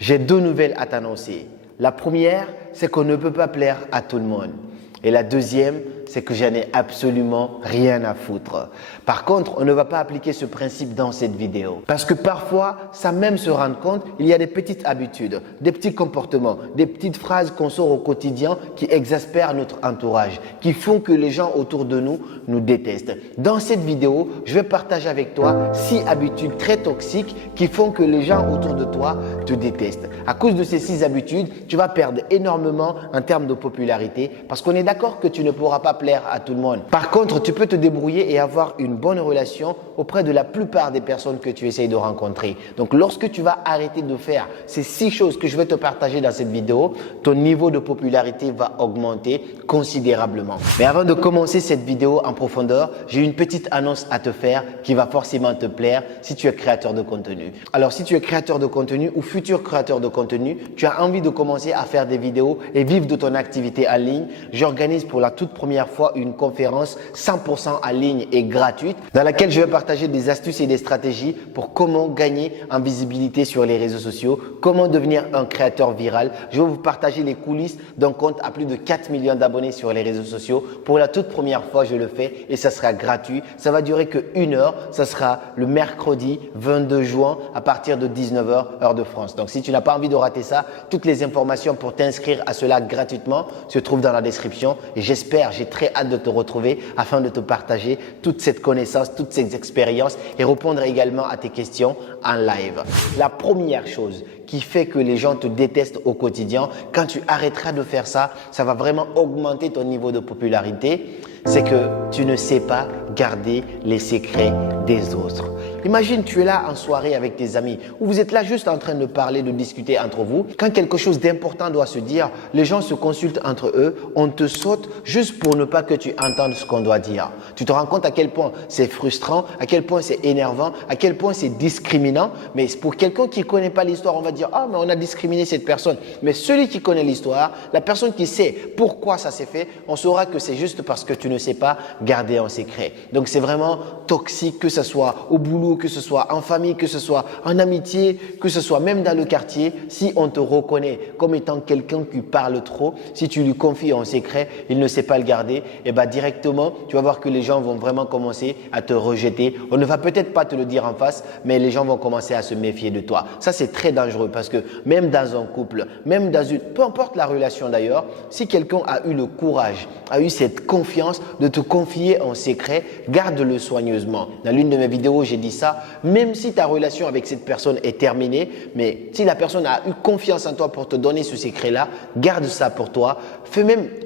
J'ai deux nouvelles à t'annoncer. La première, c'est qu'on ne peut pas plaire à tout le monde. Et la deuxième, c'est que j'en ai absolument rien à foutre. Par contre, on ne va pas appliquer ce principe dans cette vidéo. Parce que parfois, sans même se rendre compte, il y a des petites habitudes, des petits comportements, des petites phrases qu'on sort au quotidien qui exaspèrent notre entourage, qui font que les gens autour de nous nous détestent. Dans cette vidéo, je vais partager avec toi 6 habitudes très toxiques qui font que les gens autour de toi te détestent. À cause de ces 6 habitudes, tu vas perdre énormément en termes de popularité parce qu'on est d'accord que tu ne pourras pas plaire à tout le monde. Par contre, tu peux te débrouiller et avoir une bonne relation auprès de la plupart des personnes que tu essayes de rencontrer. Donc, lorsque tu vas arrêter de faire ces 6 choses que je vais te partager dans cette vidéo, ton niveau de popularité va augmenter considérablement. Mais avant de commencer cette vidéo en profondeur, j'ai une petite annonce à te faire qui va forcément te plaire si tu es créateur de contenu. Alors, si tu es créateur de contenu ou futur créateur de contenu, tu as envie de commencer à faire des vidéos et vivre de ton activité en ligne, j'organise pour la toute première fois une conférence 100% en ligne et gratuite dans laquelle je vais partager des astuces et des stratégies pour comment gagner en visibilité sur les réseaux sociaux, comment devenir un créateur viral. Je vais vous partager les coulisses d'un compte à plus de 4 millions d'abonnés sur les réseaux sociaux. Pour la toute première fois, je le fais et ça sera gratuit. Ça va durer que 1 heure. Ça sera le mercredi 22 juin à partir de 19 h heure de France. Donc, si tu n'as pas envie de rater ça, toutes les informations pour t'inscrire à cela gratuitement se trouvent dans la description. Et j'espère, j'ai très hâte de te retrouver afin de te partager toute cette connaissance, toutes ces expériences et répondre également à tes questions en live. La première chose qui fait que les gens te détestent au quotidien, quand tu arrêteras de faire ça, ça va vraiment augmenter ton niveau de popularité, c'est que tu ne sais pas garder les secrets des autres. Imagine, tu es là en soirée avec tes amis ou vous êtes là juste en train de parler, de discuter entre vous. Quand quelque chose d'important doit se dire, les gens se consultent entre eux, on te saute juste pour ne pas que tu entendes ce qu'on doit dire. Tu te rends compte à quel point c'est frustrant, à quel point c'est énervant, à quel point c'est discriminant. Mais pour quelqu'un qui ne connaît pas l'histoire, on va dire « Ah, mais on a discriminé cette personne ». Mais celui qui connaît l'histoire, la personne qui sait pourquoi ça s'est fait, on saura que c'est juste parce que tu ne sais pas garder un secret. Donc, c'est vraiment toxique, que ce soit au boulot, que ce soit en famille, que ce soit en amitié, que ce soit même dans le quartier. Si on te reconnaît comme étant quelqu'un qui parle trop, si tu lui confies un secret, il ne sait pas le garder, et bien directement, tu vas voir que les gens vont vraiment commencer à te rejeter. On ne va peut-être pas te le dire en face, mais les gens vont commencer à se méfier de toi. Ça, c'est très dangereux parce que même dans un couple, même dans peu importe la relation d'ailleurs, si quelqu'un a eu le courage, a eu cette confiance de te confier un secret, garde-le soigneusement. Dans l'une de mes vidéos, j'ai dit ça, même si ta relation avec cette personne est terminée, mais si la personne a eu confiance en toi pour te donner ce secret-là, garde ça pour toi.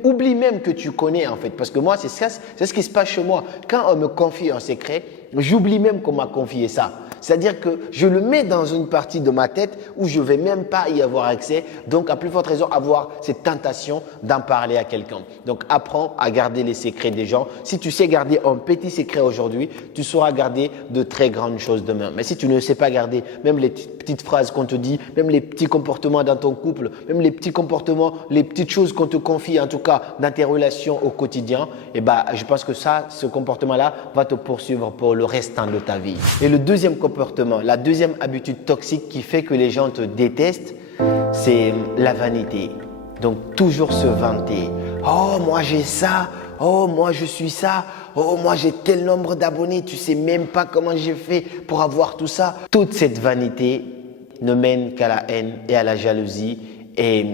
Oublie même que tu connais en fait, parce que moi, c'est ce qui se passe chez moi. Quand on me confie un secret, j'oublie même qu'on m'a confié ça. C'est-à-dire que je le mets dans une partie de ma tête où je ne vais même pas y avoir accès. Donc, à plus forte raison, avoir cette tentation d'en parler à quelqu'un. Donc, apprends à garder les secrets des gens. Si tu sais garder un petit secret aujourd'hui, tu sauras garder de très grandes choses demain. Mais si tu ne sais pas garder même les petites phrases qu'on te dit, même les petits comportements dans ton couple, même les petits comportements, les petites choses qu'on te confie, en tout cas dans tes relations au quotidien, eh ben, je pense que ce comportement-là va te poursuivre pour le restant de ta vie. Et le deuxième comportement, la deuxième habitude toxique qui fait que les gens te détestent, c'est la vanité. Donc, toujours se vanter. « Oh, moi j'ai ça. Oh, moi je suis ça. Oh, moi j'ai tel nombre d'abonnés. Tu sais même pas comment j'ai fait pour avoir tout ça. » Toute cette vanité ne mène qu'à la haine et à la jalousie et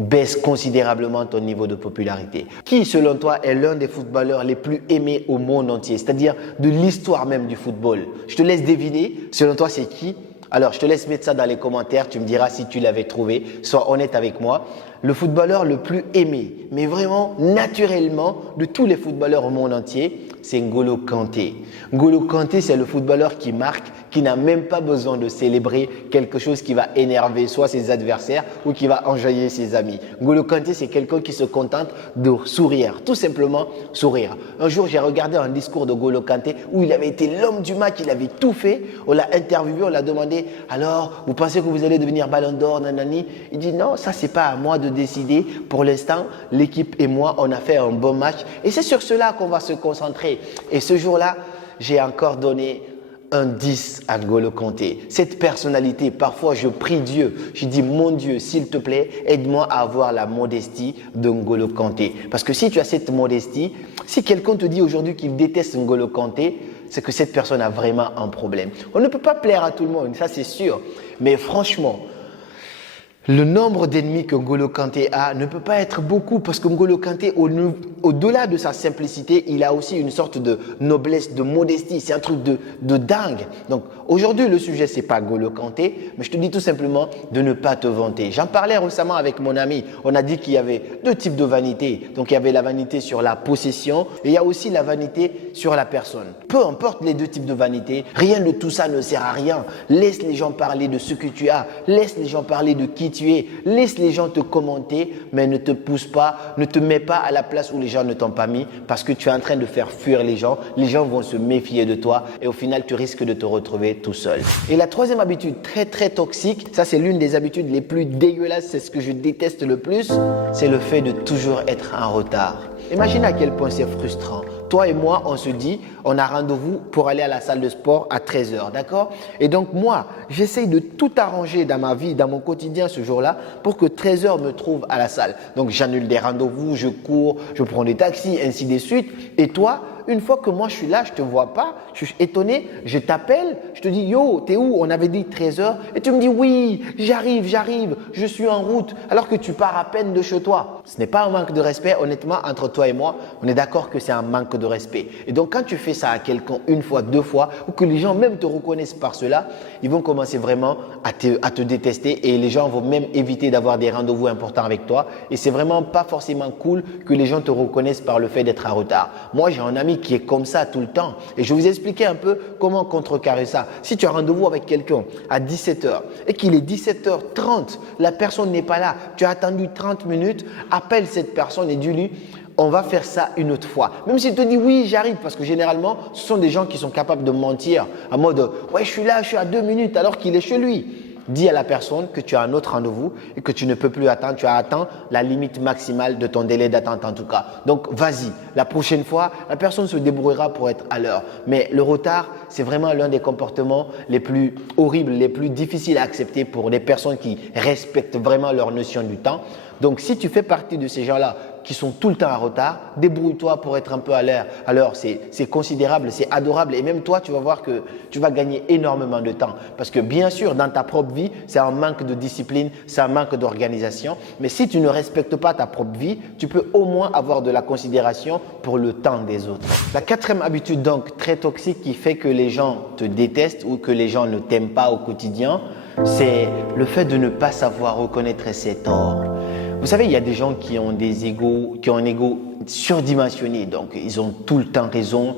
baisse considérablement ton niveau de popularité. Qui, selon toi, est l'un des footballeurs les plus aimés au monde entier, c'est-à-dire de l'histoire même du football? Je te laisse deviner. Selon toi, c'est qui? Alors, je te laisse mettre ça dans les commentaires. Tu me diras si tu l'avais trouvé. Sois honnête avec moi. Le footballeur le plus aimé, mais vraiment naturellement, de tous les footballeurs au monde entier, c'est N'Golo Kanté. N'Golo Kanté, c'est le footballeur qui marque, qui n'a même pas besoin de célébrer quelque chose qui va énerver soit ses adversaires ou qui va enjailler ses amis. N'Golo Kanté, c'est quelqu'un qui se contente de sourire, tout simplement sourire. Un jour, j'ai regardé un discours de N'Golo Kanté où il avait été l'homme du match, il avait tout fait. On l'a interviewé, on l'a demandé « Alors, vous pensez que vous allez devenir Ballon d'Or, nanani ?» Il dit « Non, ça c'est pas à moi de décider. Pour l'instant, l'équipe et moi, on a fait un bon match et c'est sur cela qu'on va se concentrer. » Et ce jour-là, j'ai encore donné un 10 à N'Golo Kanté. Cette personnalité, parfois je prie Dieu, je dis mon Dieu, s'il te plaît, aide-moi à avoir la modestie de N'Golo Kanté. Parce que si tu as cette modestie, si quelqu'un te dit aujourd'hui qu'il déteste N'Golo Kanté, c'est que cette personne a vraiment un problème. On ne peut pas plaire à tout le monde, ça c'est sûr. Mais franchement, le nombre d'ennemis que N'Golo Kanté a ne peut pas être beaucoup parce que N'Golo Kanté, au-delà de sa simplicité, il a aussi une sorte de noblesse, de modestie. C'est un truc de dingue. Donc aujourd'hui, le sujet, c'est pas N'Golo Kanté, mais je te dis tout simplement de ne pas te vanter. J'en parlais récemment avec mon ami. On a dit qu'il y avait deux types de vanité. Donc il y avait la vanité sur la possession et il y a aussi la vanité sur la personne. Peu importe les deux types de vanité, rien de tout ça ne sert à rien. Laisse les gens parler de ce que tu as. Laisse les gens parler de qui tu es. Laisse les gens te commenter, mais ne te pousse pas, ne te mets pas à la place où les gens ne t'ont pas mis parce que tu es en train de faire fuir les gens. Les gens vont se méfier de toi et au final, tu risques de te retrouver tout seul. Et la troisième habitude très toxique, ça c'est l'une des habitudes les plus dégueulasses, c'est ce que je déteste le plus, c'est le fait de toujours être en retard. Imagine à quel point c'est frustrant. Toi et moi, on se dit, on a rendez-vous pour aller à la salle de sport à 13 h, d'accord? Et donc moi, j'essaye de tout arranger dans ma vie, dans mon quotidien ce jour-là pour que 13 h me trouve à la salle. Donc j'annule des rendez-vous, je cours, je prends des taxis, ainsi de suite. Et toi, une fois que moi je suis là, je te vois pas, je suis étonné, je t'appelle, je te dis yo, t'es où? On avait dit 13 h et tu me dis oui, j'arrive, je suis en route alors que tu pars à peine de chez toi. Ce n'est pas un manque de respect, honnêtement, entre toi et moi, on est d'accord que c'est un manque de respect. Et donc quand tu fais ça à quelqu'un une fois, deux fois ou que les gens même te reconnaissent par cela, ils vont commencer vraiment à te détester et les gens vont même éviter d'avoir des rendez-vous importants avec toi et c'est vraiment pas forcément cool que les gens te reconnaissent par le fait d'être en retard. Moi, j'ai un ami qui est comme ça tout le temps. Et je vais vous expliquer un peu comment contrecarrer ça. Si tu as rendez-vous avec quelqu'un à 17 h et qu'il est 17 h 30, la personne n'est pas là, tu as attendu 30 minutes, appelle cette personne et dis-lui on va faire ça une autre fois. Même s'il te dit oui, j'arrive, parce que généralement, ce sont des gens qui sont capables de mentir en mode ouais, je suis là, je suis à 2 minutes alors qu'il est chez lui. Dis à la personne que tu as un autre rendez-vous et que tu ne peux plus attendre. Tu as atteint la limite maximale de ton délai d'attente en tout cas. Donc, vas-y. La prochaine fois, la personne se débrouillera pour être à l'heure. Mais le retard, c'est vraiment l'un des comportements les plus horribles, les plus difficiles à accepter pour les personnes qui respectent vraiment leur notion du temps. Donc, si tu fais partie de ces gens-là qui sont tout le temps en retard, débrouille-toi pour être un peu à l'heure. Alors, c'est considérable, c'est adorable et même toi, tu vas voir que tu vas gagner énormément de temps. Parce que bien sûr, dans ta propre vie, c'est un manque de discipline, c'est un manque d'organisation. Mais si tu ne respectes pas ta propre vie, tu peux au moins avoir de la considération pour le temps des autres. La quatrième habitude donc très toxique qui fait que les gens te détestent ou que les gens ne t'aiment pas au quotidien, c'est le fait de ne pas savoir reconnaître ses torts. Vous savez, il y a des gens qui ont un ego surdimensionné, donc ils ont tout le temps raison.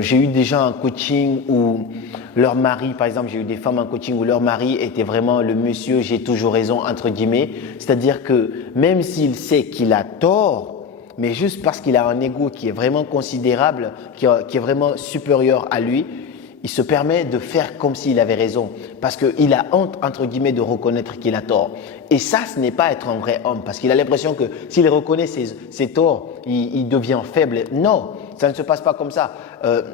J'ai eu des gens en coaching où leur mari, par exemple, j'ai eu des femmes en coaching où leur mari était vraiment le monsieur, j'ai toujours raison, entre guillemets. C'est-à-dire que même s'il sait qu'il a tort, mais juste parce qu'il a un ego qui est vraiment considérable, qui est vraiment supérieur à lui, il se permet de faire comme s'il avait raison parce qu'il a honte, entre guillemets, de reconnaître qu'il a tort. Et ça, ce n'est pas être un vrai homme parce qu'il a l'impression que s'il reconnaît ses torts, il devient faible. Non, ça ne se passe pas comme ça.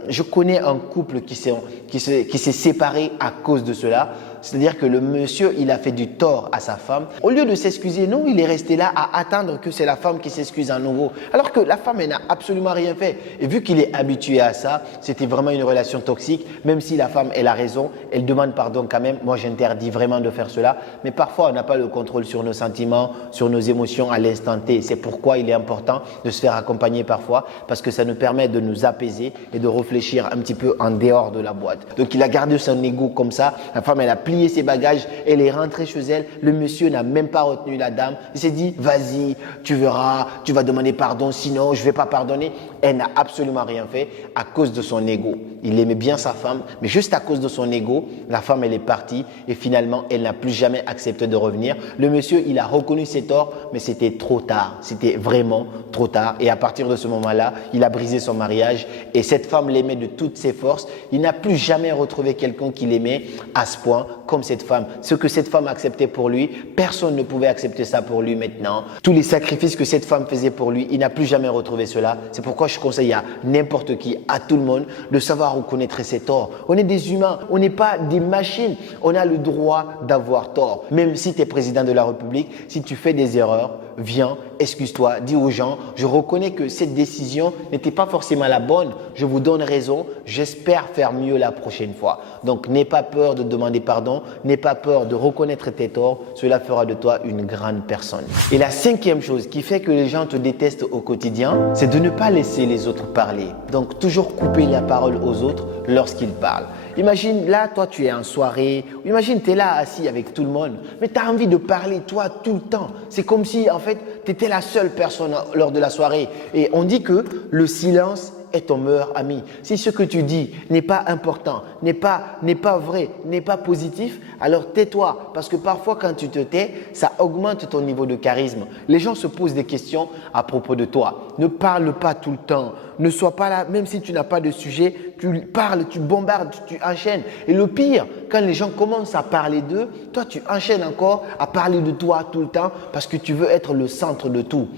Je connais un couple qui s'est séparé à cause de cela. C'est-à-dire que le monsieur, il a fait du tort à sa femme. Au lieu de s'excuser, non, il est resté là à attendre que c'est la femme qui s'excuse à nouveau. Alors que la femme, elle n'a absolument rien fait. Et vu qu'il est habitué à ça, c'était vraiment une relation toxique. Même si la femme, elle a raison, elle demande pardon quand même. Moi, j'interdis vraiment de faire cela. Mais parfois, on n'a pas le contrôle sur nos sentiments, sur nos émotions à l'instant T. C'est pourquoi il est important de se faire accompagner parfois parce que ça nous permet de nous apaiser et de réfléchir un petit peu en dehors de la boîte. Donc, il a gardé son ego comme ça. La femme, elle a plié ses bagages, elle est rentrée chez elle, le monsieur n'a même pas retenu la dame, il s'est dit vas-y, tu verras, tu vas demander pardon, sinon je ne vais pas pardonner. Elle n'a absolument rien fait à cause de son ego. Il aimait bien sa femme, mais juste à cause de son ego, la femme elle est partie et finalement elle n'a plus jamais accepté de revenir. Le monsieur il a reconnu ses torts, mais c'était trop tard, c'était vraiment trop tard et à partir de ce moment-là, il a brisé son mariage et cette femme l'aimait de toutes ses forces. Il n'a plus jamais retrouvé quelqu'un qui l'aimait à ce point comme cette femme. Ce que cette femme acceptait pour lui, personne ne pouvait accepter ça pour lui maintenant. Tous les sacrifices que cette femme faisait pour lui, il n'a plus jamais retrouvé cela. C'est pourquoi je conseille à n'importe qui, à tout le monde, de savoir reconnaître ses torts. On est des humains, on n'est pas des machines. On a le droit d'avoir tort. Même si tu es président de la République, si tu fais des erreurs, viens, excuse-toi, dis aux gens, je reconnais que cette décision n'était pas forcément la bonne, je vous donne raison, j'espère faire mieux la prochaine fois. Donc, n'aie pas peur de demander pardon, n'aie pas peur de reconnaître tes torts, cela fera de toi une grande personne. Et la cinquième chose qui fait que les gens te détestent au quotidien, c'est de ne pas laisser les autres parler. Donc, toujours couper la parole aux autres lorsqu'ils parlent. Imagine, là, toi, tu es en soirée, imagine, tu es là assis avec tout le monde, mais tu as envie de parler, toi, tout le temps. C'est comme si, en fait, tu étais la seule personne lors de la soirée. Et on dit que le silence est ton meilleur ami. Si ce que tu dis n'est pas important, n'est pas vrai, n'est pas positif, alors tais-toi. Parce que parfois, quand tu te tais, ça augmente ton niveau de charisme. Les gens se posent des questions à propos de toi. Ne parle pas tout le temps. Ne sois pas là, même si tu n'as pas de sujet, tu parles, tu bombardes, tu enchaînes. Et le pire, quand les gens commencent à parler d'eux, toi, tu enchaînes encore à parler de toi tout le temps parce que tu veux être le centre de tout.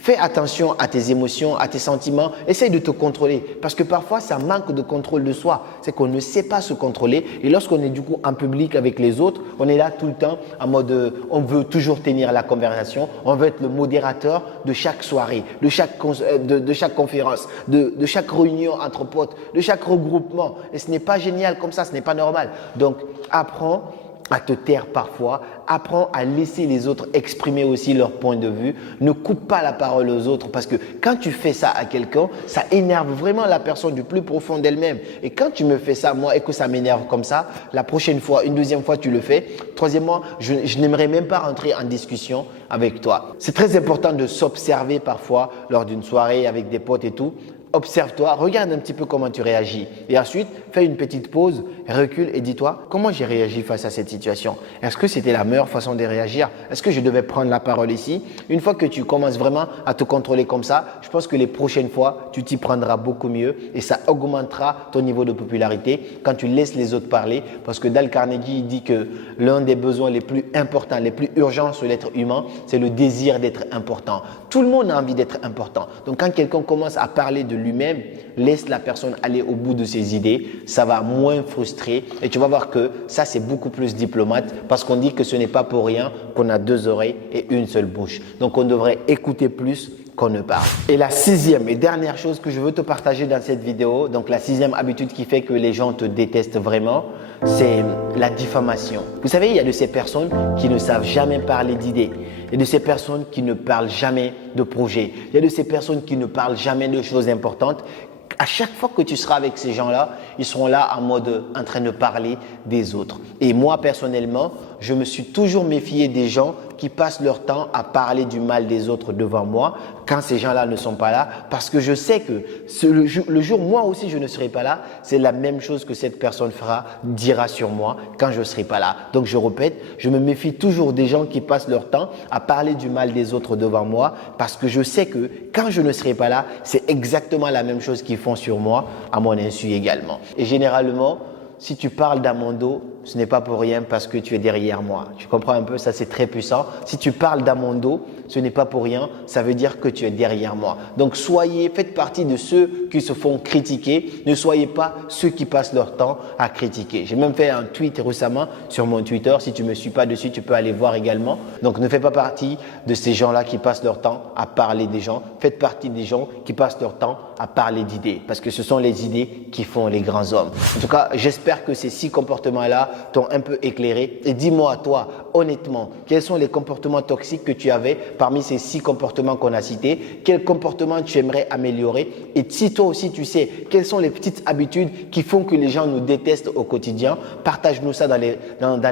Fais attention à tes émotions, à tes sentiments. Essaye de te contrôler parce que parfois, ça manque de contrôle de soi. C'est qu'on ne sait pas se contrôler et lorsqu'on est du coup en public avec les autres, on est là tout le temps en mode on veut toujours tenir la conversation, on veut être le modérateur de chaque soirée, de chaque conférence, de chaque réunion entre potes, de chaque regroupement. Et ce n'est pas génial comme ça, ce n'est pas normal. Donc, apprends à te taire parfois, apprends à laisser les autres exprimer aussi leur point de vue. Ne coupe pas la parole aux autres parce que quand tu fais ça à quelqu'un, ça énerve vraiment la personne du plus profond d'elle-même. Et quand tu me fais ça, moi, et que ça m'énerve comme ça, la prochaine fois, une deuxième fois, tu le fais. Troisièmement, je n'aimerais même pas rentrer en discussion avec toi. C'est très important de s'observer parfois lors d'une soirée avec des potes et tout. Observe-toi, regarde un petit peu comment tu réagis et ensuite fais une petite pause, recule et dis-toi comment j'ai réagi face à cette situation. Est-ce que c'était la meilleure façon de réagir? Est-ce que je devais prendre la parole ici? Une fois que tu commences vraiment à te contrôler comme ça, je pense que les prochaines fois, tu t'y prendras beaucoup mieux et ça augmentera ton niveau de popularité quand tu laisses les autres parler parce que Dale Carnegie dit que l'un des besoins les plus importants, les plus urgents sur l'être humain, c'est le désir d'être important. Tout le monde a envie d'être important. Donc quand quelqu'un commence à parler de lui-même, laisse la personne aller au bout de ses idées, ça va moins frustrer et tu vas voir que ça c'est beaucoup plus diplomate parce qu'on dit que ce n'est pas pour rien qu'on a deux oreilles et une seule bouche. Donc on devrait écouter plus qu'on ne parle. Et la sixième et dernière chose que je veux te partager dans cette vidéo, donc la sixième habitude qui fait que les gens te détestent vraiment, c'est la diffamation. Vous savez, il y a de ces personnes qui ne savent jamais parler d'idées. Il y a de ces personnes qui ne parlent jamais de projets. Il y a de ces personnes qui ne parlent jamais de choses importantes. À chaque fois que tu seras avec ces gens-là, ils seront là en train de parler des autres. Et moi, personnellement, je me suis toujours méfié des gens qui passent leur temps à parler du mal des autres devant moi quand ces gens-là ne sont pas là parce que je sais que le jour moi aussi je ne serai pas là, c'est la même chose que cette personne dira sur moi quand je ne serai pas là. Donc je répète, je me méfie toujours des gens qui passent leur temps à parler du mal des autres devant moi parce que je sais que quand je ne serai pas là, c'est exactement la même chose qu'ils font sur moi à mon insu également. Et généralement, si tu parles dans mon dos, ce n'est pas pour rien parce que tu es derrière moi. Tu comprends un peu? Ça, c'est très puissant. Si tu parles dans mon dos, ce n'est pas pour rien. Ça veut dire que tu es derrière moi. Donc, faites partie de ceux qui se font critiquer. Ne soyez pas ceux qui passent leur temps à critiquer. J'ai même fait un tweet récemment sur mon Twitter. Si tu ne me suis pas dessus, tu peux aller voir également. Donc, ne fais pas partie de ces gens-là qui passent leur temps à parler des gens. Faites partie des gens qui passent leur temps à parler d'idées parce que ce sont les idées qui font les grands hommes. En tout cas, j'espère que ces 6 comportements-là t'ont un peu éclairé. Et dis-moi, toi, honnêtement, quels sont les comportements toxiques que tu avais parmi ces 6 comportements qu'on a cités? Quels comportements tu aimerais améliorer? Et si toi aussi tu sais, quelles sont les petites habitudes qui font que les gens nous détestent au quotidien? Partage-nous ça dans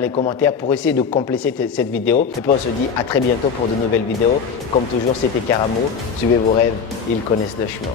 les commentaires pour essayer de compléter cette vidéo. Et puis on se dit à très bientôt pour de nouvelles vidéos. Comme toujours, c'était Karamo. Suivez vos rêves, ils connaissent le chemin.